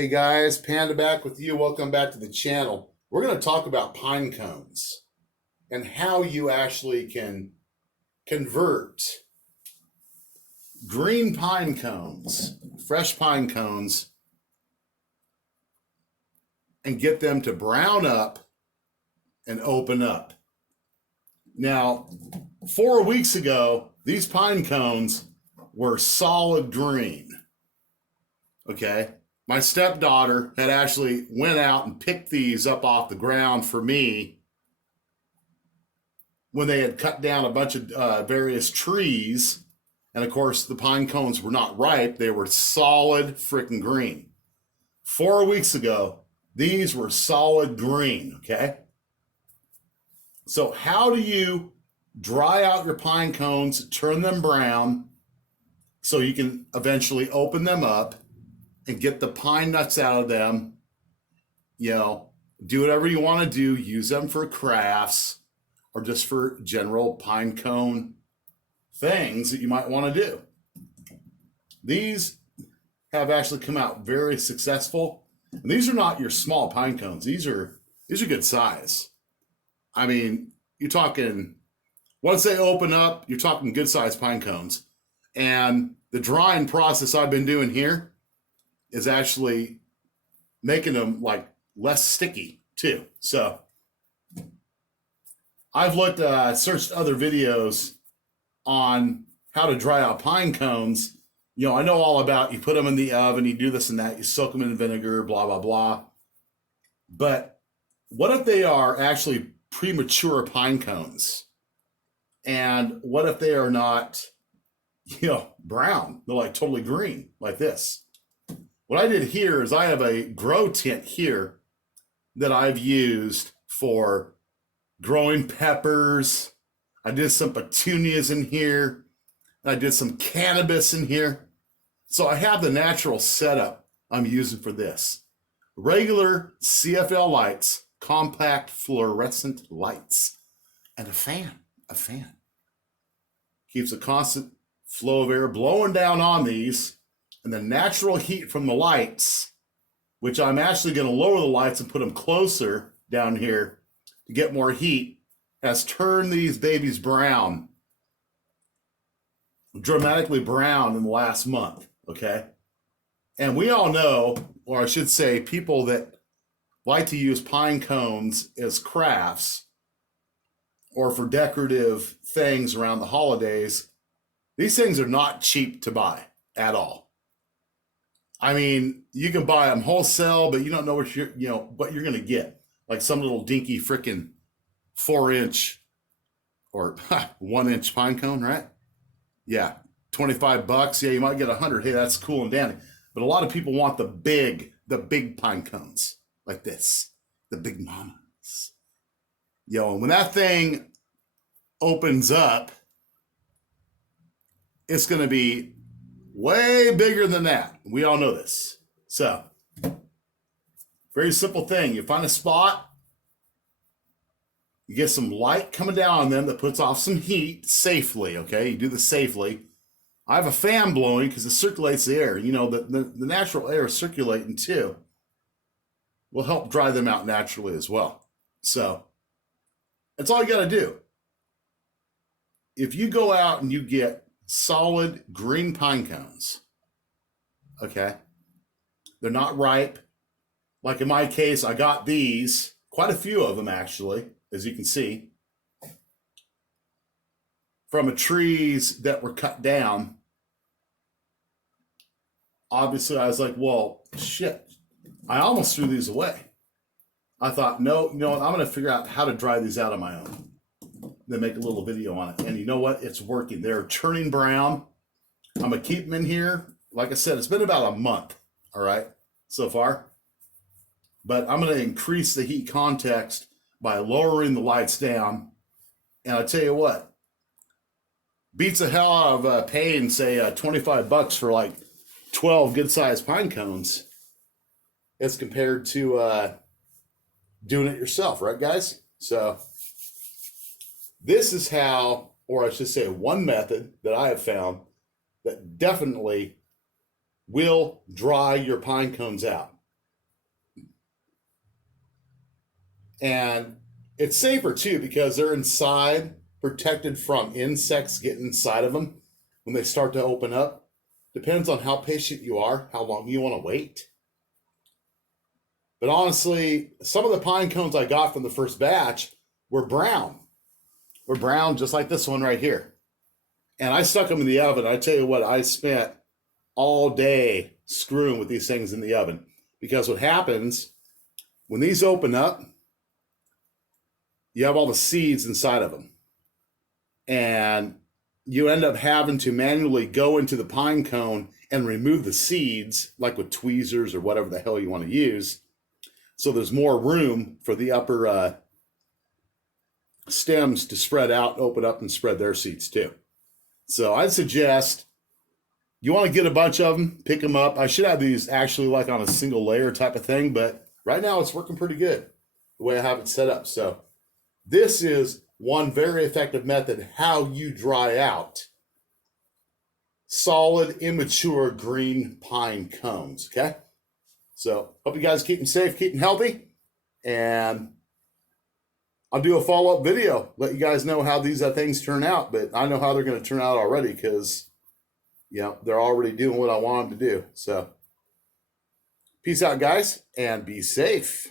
Hey guys, Panda back with you. Welcome back to the channel. We're going to talk about pine cones and how you actually can convert green pine cones, fresh pine cones, and get them to brown up and open up. Now, 4 weeks ago, these pine cones were solid green. Okay? My stepdaughter had actually went out and picked these up off the ground for me when they had cut down a bunch of various trees. And of course, the pine cones were not ripe. They were solid freaking green. 4 weeks ago, these were solid green, okay? So how do you dry out your pine cones, turn them brown, so you can eventually open them up and get the pine nuts out of them? Do whatever you want to do. Use them for crafts or just for general pine cone things that you might want to do. These have actually come out very successful. And these are not your small pine cones. These are good size. I mean, you're talking, once they open up, you're talking good size pine cones. And the drying process I've been doing here is actually making them like less sticky too. So I've searched other videos on how to dry out pine cones. I know all about, you put them in the oven, you do this and that, you soak them in vinegar, blah, blah, blah. But what if they are actually premature pine cones? And what if they are not, brown? They're like totally green, like this. What I did here is I have a grow tent here that I've used for growing peppers. I did some petunias in here. I did some cannabis in here. So I have the natural setup I'm using for this. Regular CFL lights, compact fluorescent lights, and a fan. Keeps a constant flow of air blowing down on these, and the natural heat from the lights, which I'm actually going to lower the lights and put them closer down here to get more heat, has turned these babies brown, dramatically brown in the last month, okay? And we all know, or I should say, people that like to use pine cones as crafts or for decorative things around the holidays, these things are not cheap to buy at all. I mean, you can buy them wholesale, but you don't know what you're going to get. Like some little dinky freaking 4-inch or 1-inch pine cone, right? Yeah, $25. Yeah, you might get 100. Hey, that's cool and dandy. But a lot of people want the big pine cones like this, the big mamas. And when that thing opens up, it's going to be way bigger than that. We all know this. So, very simple thing. You find a spot, you get some light coming down on them that puts off some heat safely, okay? You do this safely. I have a fan blowing because it circulates the air. The natural air circulating too will help dry them out naturally as well. So, that's all you got to do. If you go out and you get solid green pine cones, okay? They're not ripe. Like in my case, I got these, quite a few of them actually, as you can see, from trees that were cut down. Obviously, I was like, well, shit, I almost threw these away. I thought, no, I'm going to figure out how to dry these out on my own. Then make a little video on it. And you know what? It's working. They're turning brown. I'm going to keep them in here. Like I said, it's been about a month, all right, so far. But I'm going to increase the heat context by lowering the lights down. And I tell you what, beats the hell out of paying, say, $25 for like 12 good-sized pine cones as compared to doing it yourself, right, guys? So this is how, or I should say one method that I have found that definitely will dry your pine cones out. And it's safer too because they're inside, protected from insects getting inside of them when they start to open up. Depends on how patient you are, how long you want to wait. But honestly, some of the pine cones I got from the first batch were brown. Were brown just like this one right here. And I stuck them in the oven. I tell you what, I spent all day screwing with these things in the oven. Because what happens, when these open up, you have all the seeds inside of them. And you end up having to manually go into the pine cone and remove the seeds, like with tweezers or whatever the hell you want to use. So there's more room for the upper stems to spread out, open up, and spread their seeds too. So I'd suggest you want to get a bunch of them, pick them up. I should have these actually like on a single layer type of thing, but right now it's working pretty good the way I have it set up. So this is one very effective method how you dry out solid, immature green pine cones, okay? So hope you guys keep them safe, keep them healthy, and I'll do a follow-up video, let you guys know how these things turn out, but I know how they're going to turn out already because, you know, they're already doing what I want them to do. So peace out, guys, and be safe.